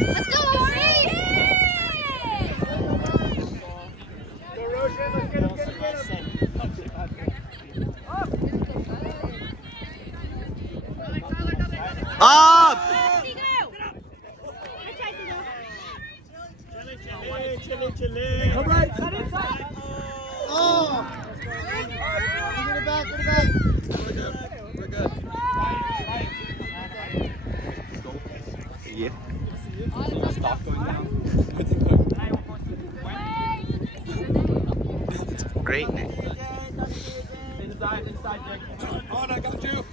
Let's go, Ori! Erosion, let's get him. Up! Chili. All right, cut it. Oh! Get it back. We're good. Yeah. Stop going down. Great. Inside, Dick. On, I got you.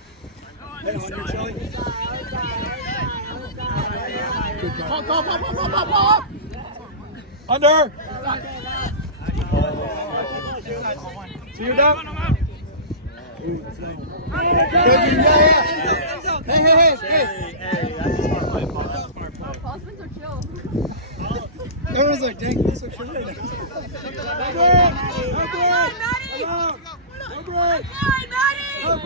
Hey, on your chili. Go. Under. See you down. Hey. I just want to play ball. Paul's been so chill. Everyone's like, dang, he's so chill right now. No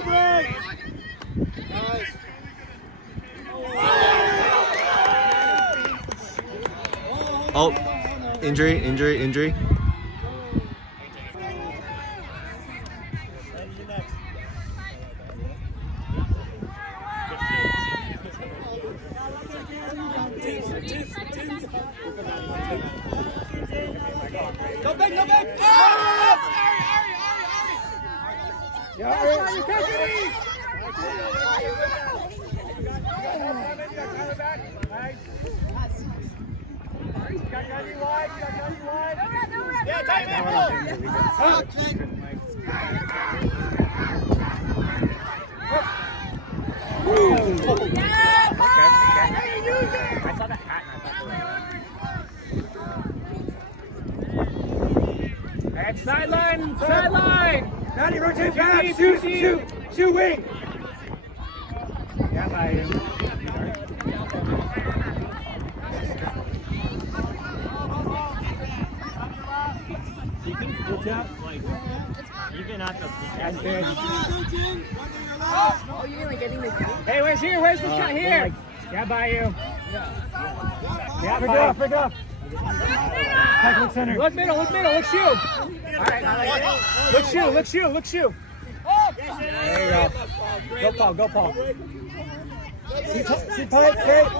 break. Nice. Oh, injury. No back. Yeah, you catch it. Yeah, tight man. I saw the hat and sideline. Maddie, rotate back. Shoot wing. Yeah, bye. Good job. Even at the that's good. Oh, you're like getting the count? Hey, where's this guy here? Yeah, by you. Yeah, pick up. Look center. Look middle, look shoe. All right, look shoe. There you go. Go, Paul. See pipe, Kate.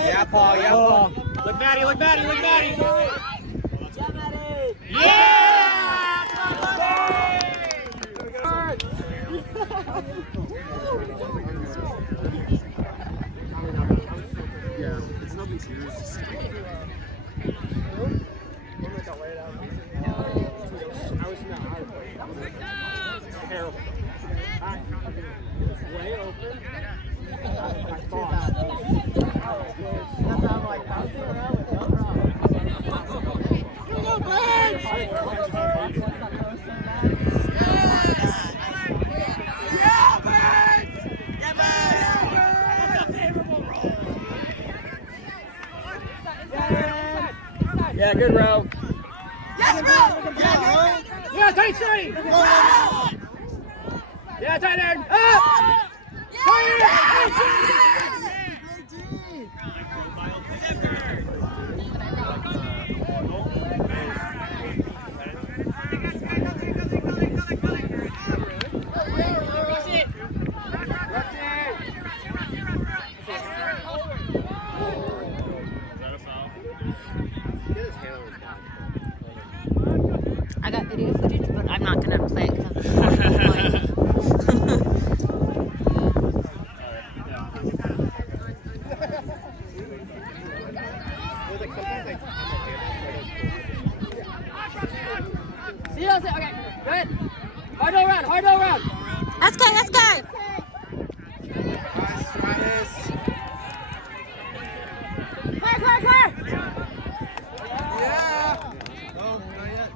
Yeah, Paul. Look, Maddie. Yeah! Yeah, it's nothing serious. Terrible. Way open. Yeah, good row. Yes, bro! Yeah, tight straight. Yeah, tight end. Up! I got video footage, but I'm not gonna play it because See you, okay, good. Hard round. Let's go. Clear. Yeah. No, not yet.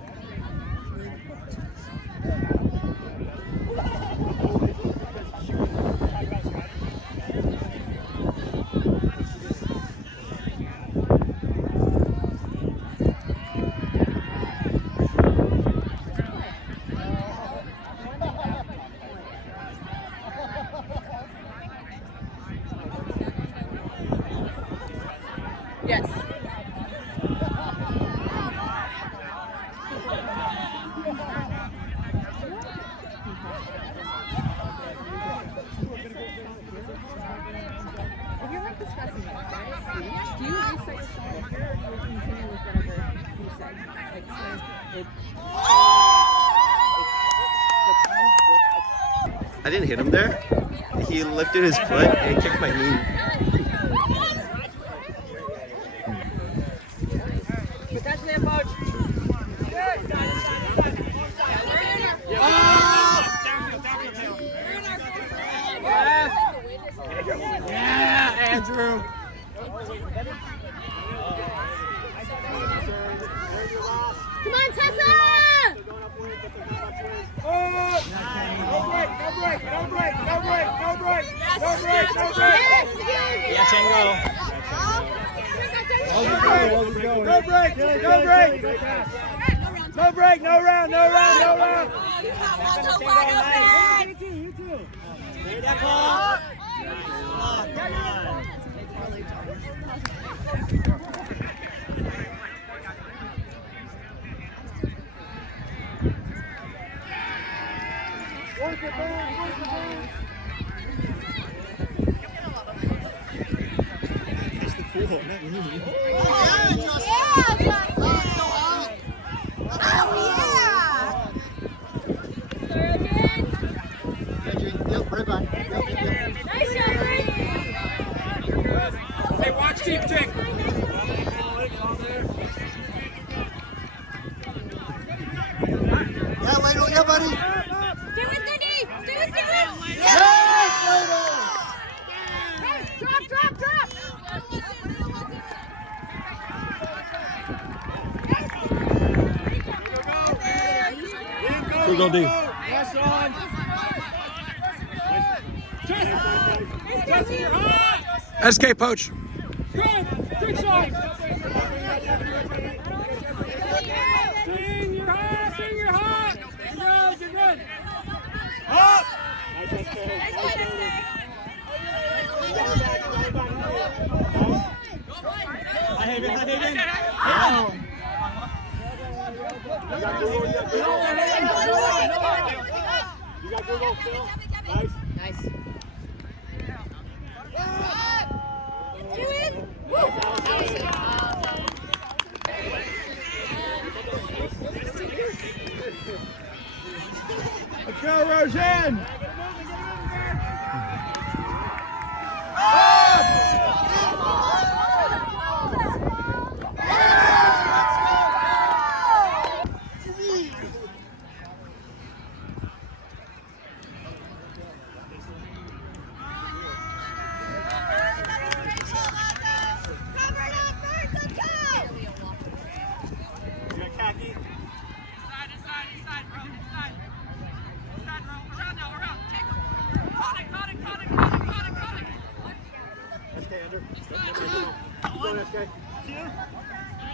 If you're like discussing it, right? Do you reset your song or continue with whatever you said? Like, so it I didn't hit him there. He lifted his foot and kicked my knee. Protection there, coach. Yeah, Andrew. Come on, Tessa! Yeah, Chango. No break, no break. No break, no round, no round, no round. You too. Take that ball. Work it, man. Work it, man. That's the pool, not me. Hey, watch deep, Jake. Yeah, Ladle, yeah, buddy. Do it, Cindy! Do it, Cindy! Yes, Ladle! Hey, drop! Who's on D? Yes, on. Justin, you're hot! SK Poach. Good shot! Sing, you're hot! You're good! Up! Hi, Haven. You got Google, Phil. Nice. Let's go, Erosion!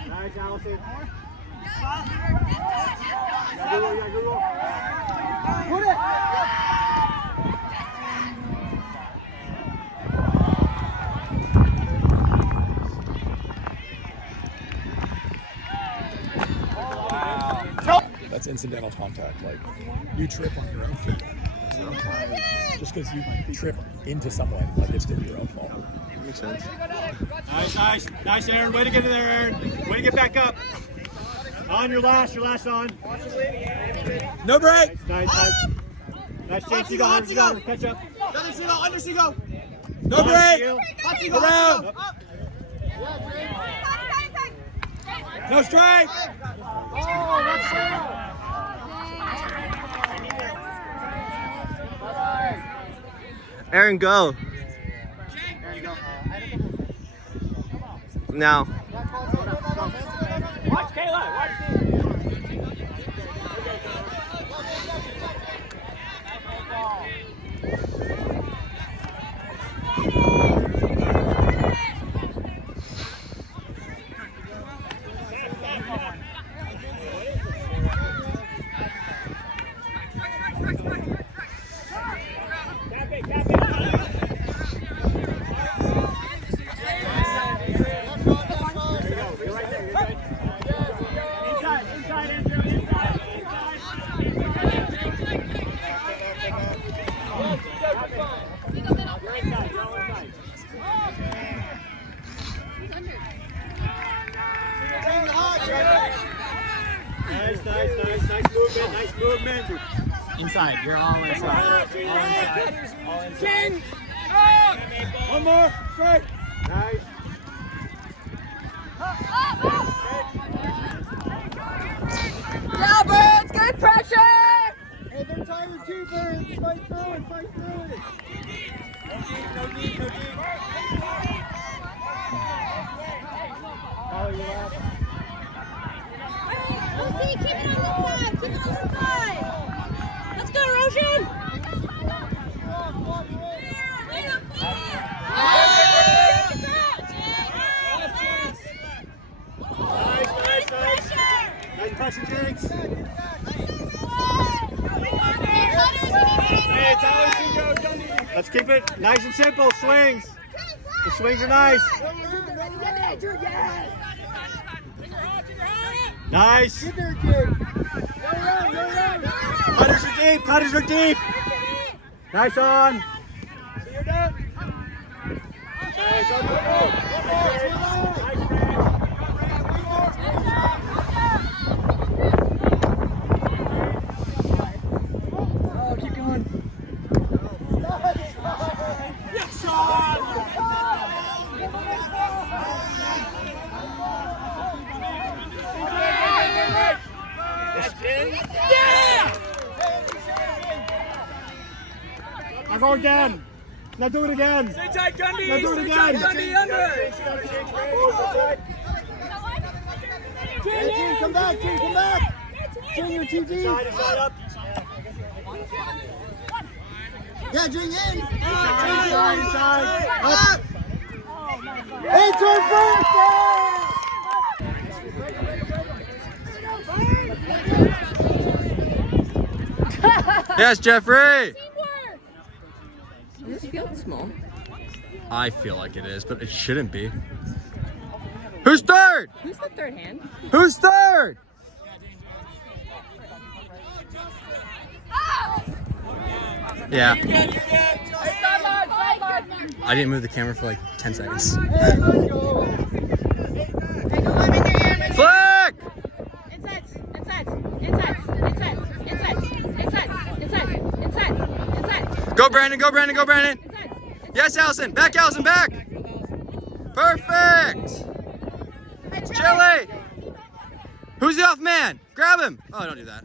Nice, Allison. Google. Put it! That's incidental contact. Like, you trip on your own feet. Just because you trip into someone, like, it's still your own fault. Makes sense. Nice, Aaron. Way to get in there, Aaron. Way to get back up. On your last on. No break! Nice. Nice, Jake. You go. Catch up. Under Seagull. No break! Around! No strike! Oh, that's it. Aaron, go. Now. Watch Kayla. Inside. You're all inside. All inside. All inside. One more. Straight. Nice. Yeah, Birds, good pressure! Hey, they're tired too, Birds. Fight through it. Fight through it. No deep. Oh, you left. Keep it on the side. Let's go, Erosion. Nice pressure, Jinx. Let's keep it nice and simple. Swings. The swings are nice. Nice. Cutters are deep. Nice on. See you're done. Okay, go. Oh, keep going. Yes, Sean! Yeah! I'll go again. Now do it again. Stay tight, Gundy. Now do it again. Gundy under. Jin, come back. Jin, come back. Jin, you're too deep. Side up. Yeah, Jin in. Inside. Up. It's her birthday! Yes, Jeffrey. Does this feel small? I feel like it is, but it shouldn't be. Who's third? Who's the third hand? Who's third? Yeah. I didn't move the camera for like 10 seconds. Flick! Go Brandon, go Brandon, go Brandon. Yes, Allison. Back, Allison, back. Perfect. Chili. Who's the off man? Grab him. Oh, don't do that.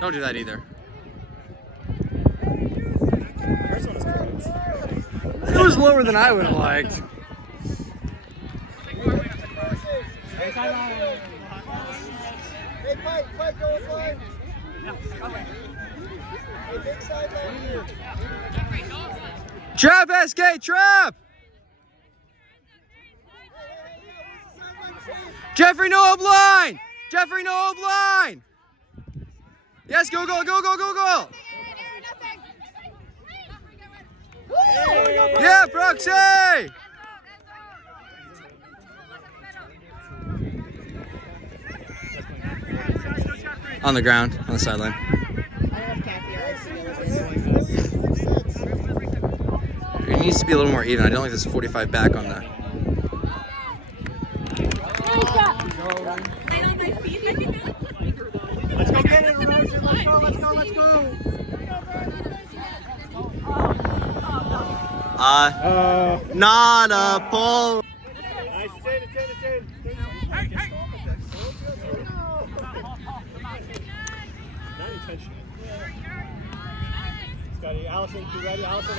Don't do that either. It was lower than I would have liked. Hey, Pike, go inside. Hey, big sideline here. Trap, SK, trap! Jeffrey, no up line! Jeffrey, no up line! Yes, go, go, go, go, go, go! Yeah, Proxy! On the ground, on the sideline. It needs to be a little more even. I don't like this 45 back on the. Let's go get it, Erosion. Let's go. Not a pull. Nice, it's in. Hey. Not intentional. Scotty, Allison, you ready? Allison.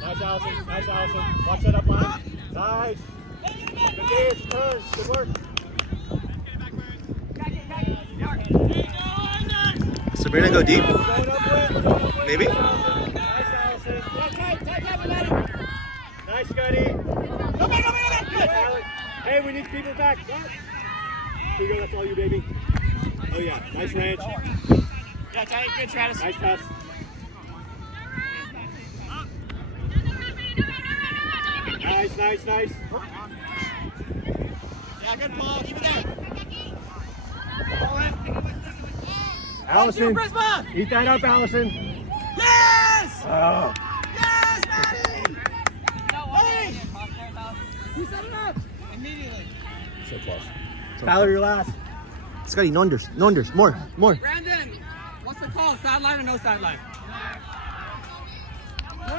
Nice, Allison. Watch that up line. Nice. Good day, turn. Good work. Sabrina, go deep. Maybe. Nice, Allison. Nice, Scotty. Go back. Hey, we need people back. Here you go, that's all you, baby. Oh, yeah. Nice ranch. Yeah, tight. Good, Travis. Nice pass. Nice. Yeah, good ball. Keep it there. Allison, eat that up, Allison. Yes! Oh. Yes, Maddie! Hey! You set it up immediately. So close. Tyler, you're last. Scotty, no unders. More. Brandon! sideline or no sideline?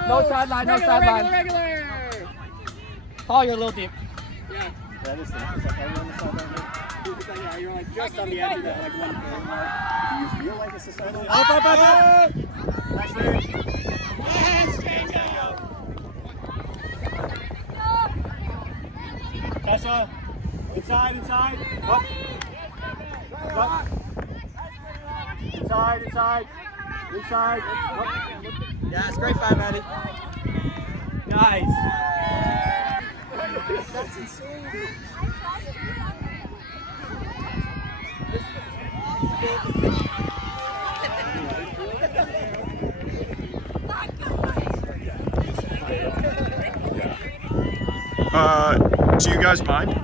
No sideline, no sideline. Regular. Paul, you're a little deep. Yeah. That is the are you on the sideline? Yeah, you're like just on the edge of that like 1 point mark. Do you feel like it's the sideline? Up. Nice move. Tessa, inside. Up. Inside. Up. Yeah, it's great 5, Maddie. Nice. That's insane. Do you guys mind?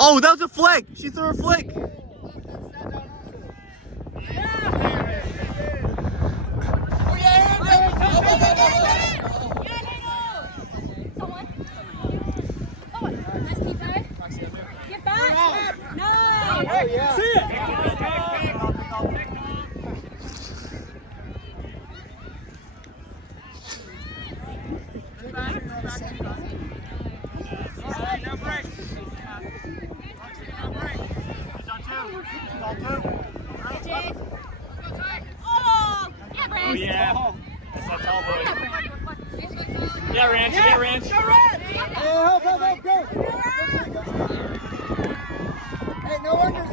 Oh, that was a flick. She threw a flick. Get back! No! Oh yeah. That's all boys. Yeah, Ranch. Help, go! Hey, no wonders!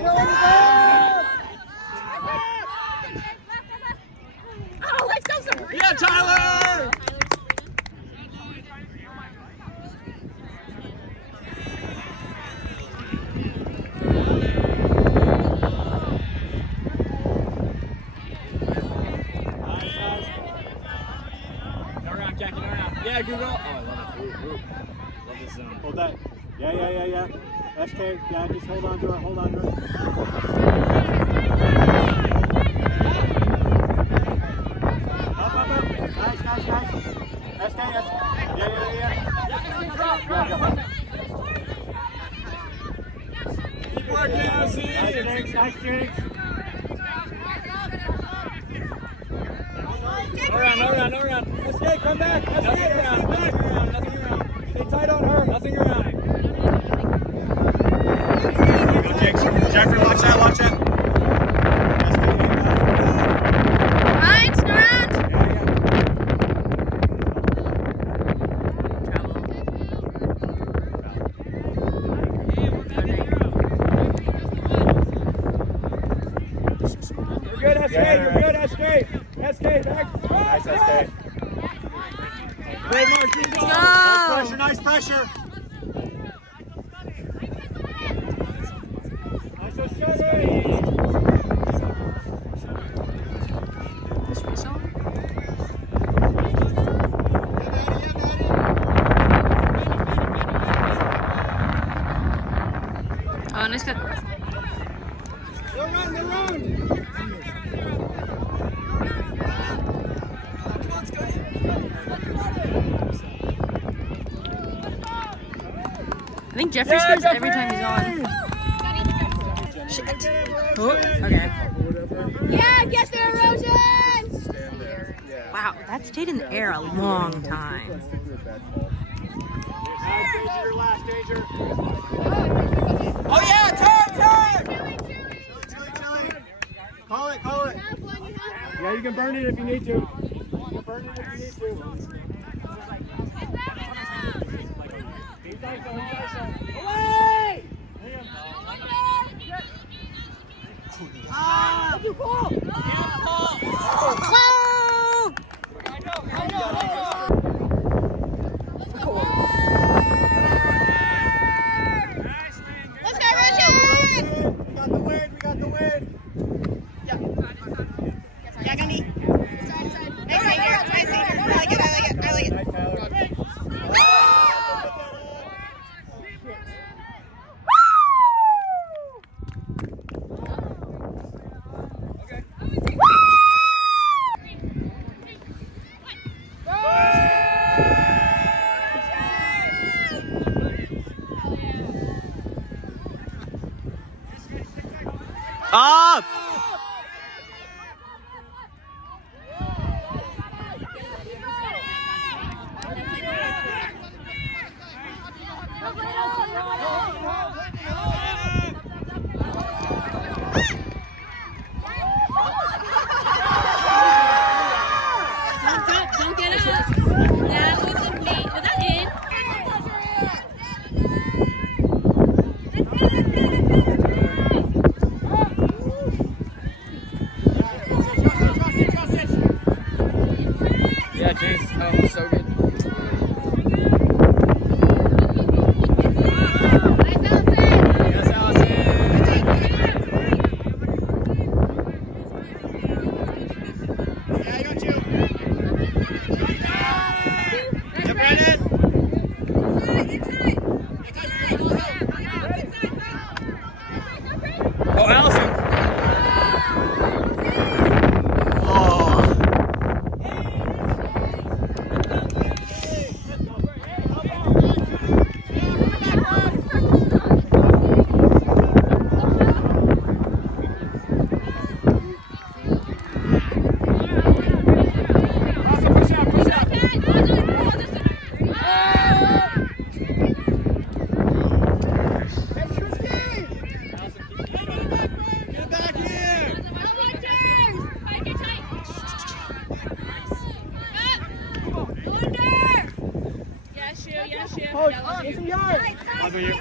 Oh, let's go, Sabrina! Yeah, Tyler! Yeah, good roll. Oh, I love it. Ooh. Love this zone. Hold that. Yeah. SK, yeah, just hold on to it. Up. Nice. SK. Yeah. Keep working, see. Nice, Jinx. No round. SK, come back. Nothing around. Stay tight on her. Nothing around. Go, Jake. Jeffrey, watch that. Right, around! You're good, SK. SK, back. Nice, SK. Great, Mark. Go! Nice pressure. Oh, nice cut. I think Jeffrey scores every time he's on. Shit. Oh, okay. Yeah, get the erosion! Wow, that stayed in the air a long time. Oh yeah, turn! Call it. Yeah, you can burn it if you need to. You can burn it if you need to. Away! Ah! You call! Let's go, Erosion! We got the win. Yeah, Gundy. Nice here. I like it. Nice, Tyler. Up! Don't get up. That wasn't me. Was that in? Yeah, Jace. Oh, so good. Yes, Allison. Yeah, I got you. Yeah, Brandon. Oh, Allison. Oh. Get back here. Get some yards. I'll you.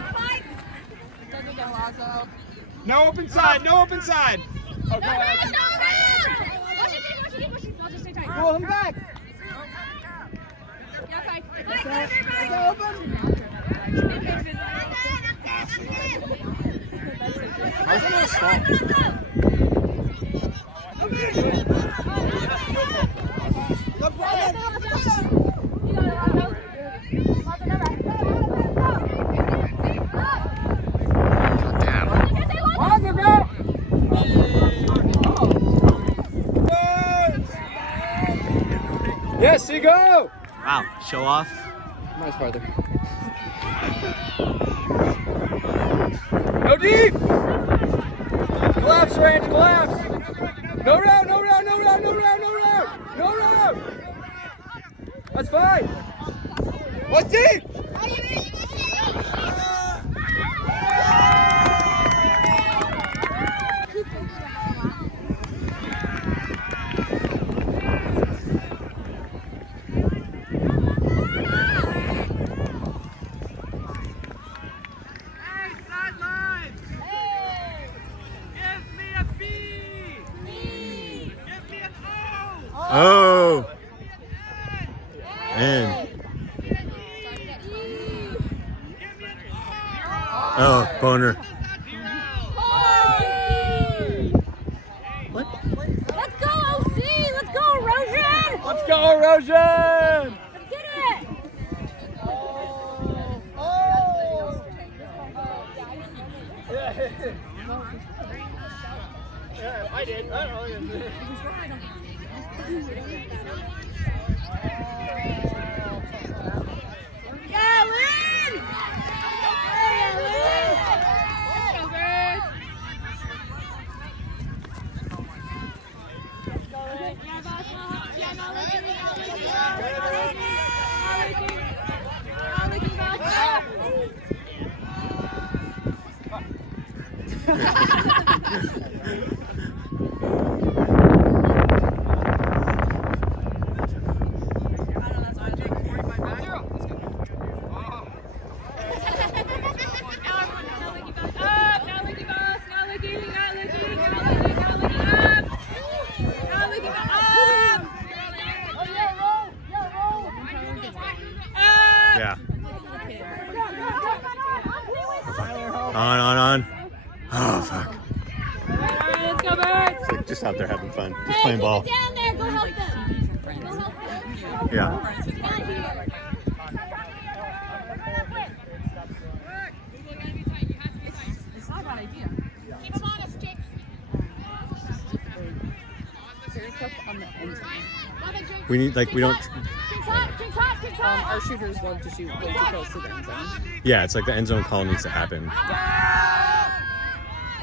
No open side. Oh, go Allison. Pull him back. How's that not a stop? Yes, you go. Wow, show off. Nice farther. Go deep. Collapse, Range, collapse. No round. That's fine. What's deep? Oh. In. Oh, boner. What? Let's go, OC! Let's go, Erosion! Let's go, Erosion! Let's get it! Yeah. Yeah, I did. I don't know. Yeah, Lynn! Yeah, Lynn! Let's go, birds! Yeah, boss, yeah, no, licking, no, licking, no, licking, Yeah. On. Oh, fuck. let's go, birds! It's like just out there having fun. Just playing ball. Down there, go help them! Go help them! Yeah. Down here! It's not a bad idea. Keep them honest, chicks! Very tough on the end zone. We need, like, we don't. Our shooters love to shoot way too close to the end zone. Yeah, it's like the end zone call needs to happen.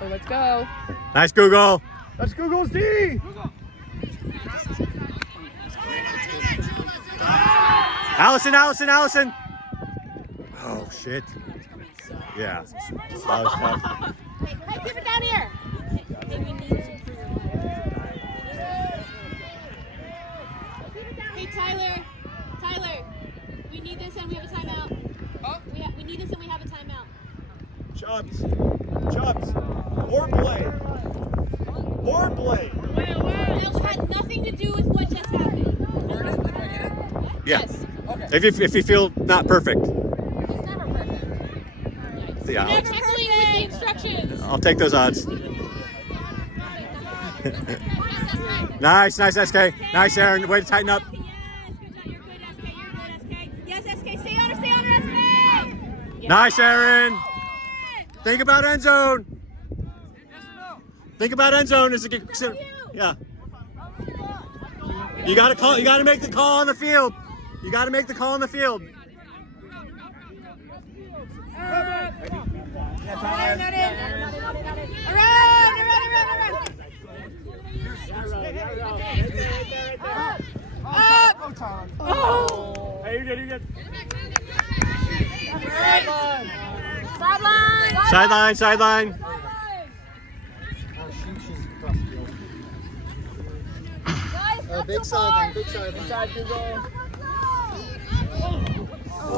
Oh, let's go. Nice Google. That's Google's D. Allison. Oh, shit. Yeah. That was tough. Hey, keep it down here. Hey, Tyler, we need this and we have a timeout. Huh? We need this and we have a timeout. Chubbs. More play. It had nothing to do with what just happened. Yeah. Yes. If you feel not perfect. It's never perfect. Yeah. Never perfect with the instructions. I'll take those odds. Nice, SK. Nice, Aaron. Way to tighten up. Yes, SK. Stay on her, SK. Nice, Aaron. Think about end zone. Think about end zone as a consider. Yeah. You gotta call. You gotta make the call on the field. You gotta make the call on the field. Hey, you're good. Sideline. Big sideline.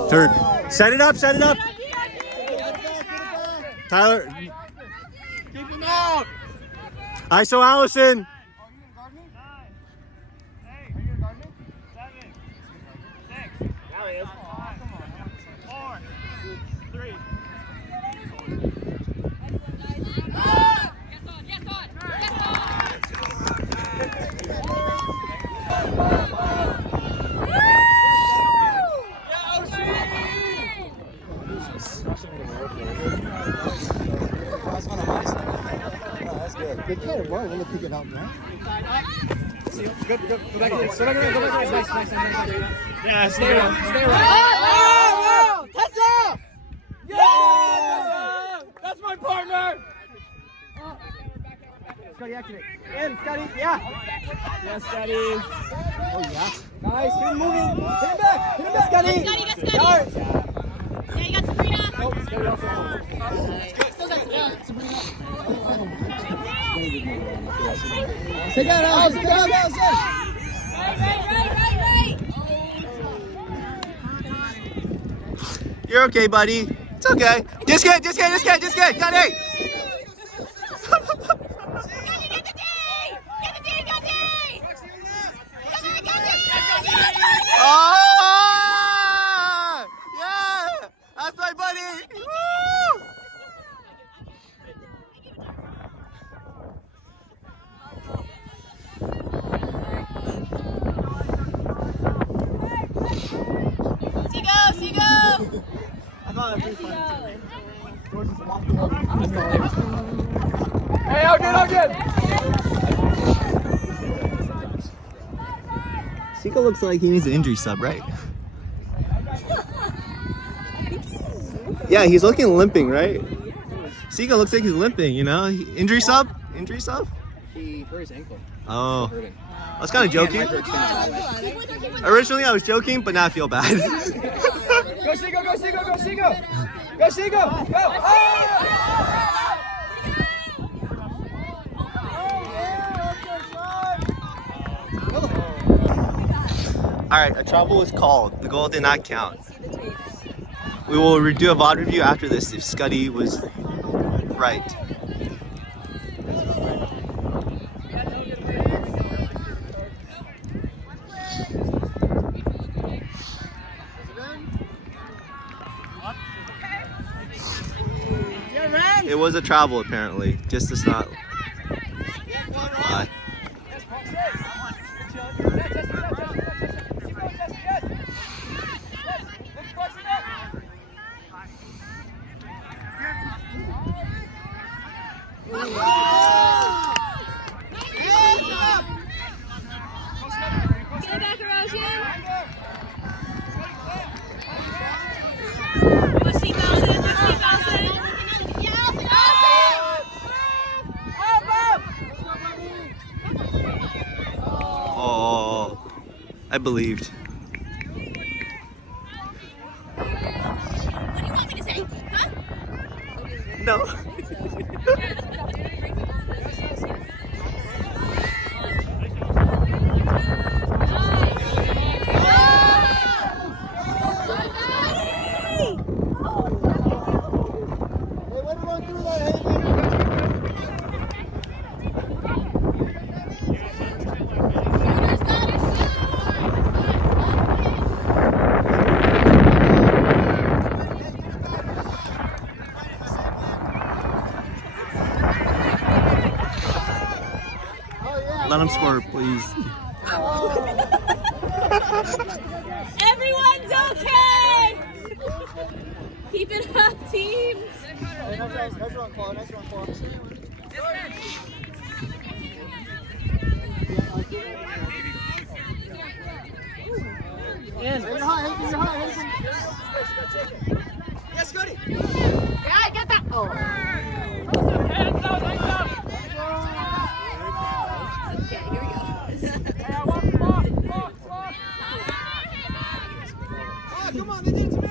Third. Set it up. Tyler. Keep him out. ISO Allison. They kind of were. We'll pick it up now. Go back. Nice. Yeah, stay around. Oh! Tessa! Yeah! That's my partner! Scotty, activate. In, Scotty. Yeah. Yes, Scotty. Oh, yeah. Nice. Keep him moving. Hit him back, Scotty. Scotty. Yeah, you got Sabrina. Oh, Scotty also. Still got Sabrina. Take out Allison. Right. You're okay, buddy. It's okay. Just get. Got it. Oh! Yeah! That's my buddy! Woo! Seago! Hey, all good. Sika looks like he needs an injury sub, right? Yeah, he's looking limping, right? Sika looks like he's limping, you know? Injury sub? Injury sub? He hurt his ankle. Oh. Hurting. I was kind of joking. Originally I was joking, but now I feel bad. Go Seago, go Seago, go Seago! Go Seago! Go! Alright, a travel was called. The goal did not count. We will do a VOD review after this if Scuddy was right. It was a travel apparently, just to not lie. Get back, Erosion. Oh, I believed. What do you want me to say? Huh? No. Let him score, please. Everyone's okay! Keep it up, teams! Nice run, Paul. Nice run, Paul. Yes, Scotty. Yeah, I get that! Oh. Okay, here we go. Come on, they did it to me!